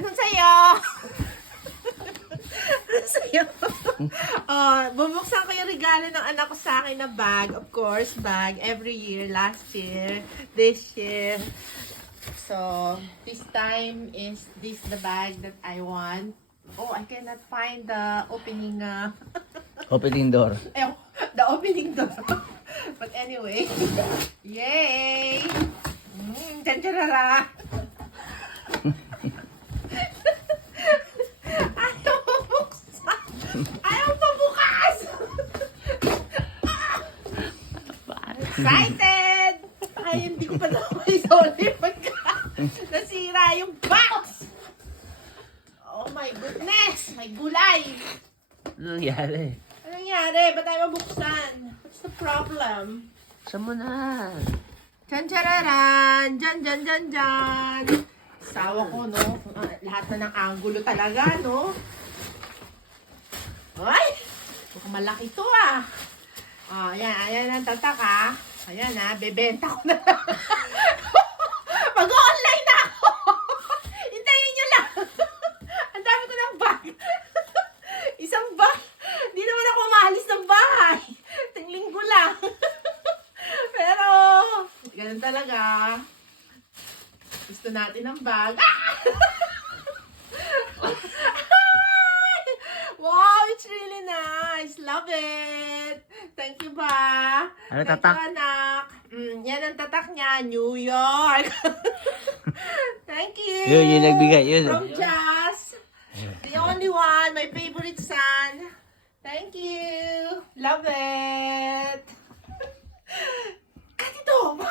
Anong sayo? Anong sayo? Bubuksan ko yung regalo ng anak ko sa akin na bag. Of course, bag. Every year. Last year. This year. So, this time is this the bag that I want. Oh, I cannot find the opening Opening door. the opening door. But anyway. Yay! Tadadara! Ayaw mabuksan! Ayaw pabukas! Excited! Ay, hindi ko pa naman sorry pagka nasira yung box! Oh my goodness! May gulay! Ano nangyari? Anong nangyari? Ba't tayo mabuksan? What's the problem? Saan mo na? Dyan, chararan! Dyan, dyan, dyan, dyan! Sawa ko, no? Lahat na ng angulo talaga, no? Ay! Mukhang malaki to, ah! Ayan ang tatak, ah. Ayan, ah. Bebenta ko na. Mag-online na ako! Hintayin nyo lang! Ang dami ko ng bag. Isang bag. Di naman ako maalis ng bahay. Linggo lang. Pero, ganun talaga. Gusto natin ng bag. Wow, it's really nice. Love it. Thank you ba? Ano Thank tatak? you, anak. Yan ang tatak niya. New York. Thank you. Yun, yung nagbigay, yun. From Jazz. The only one. My favorite son. Thank you. Love it. Cut it off.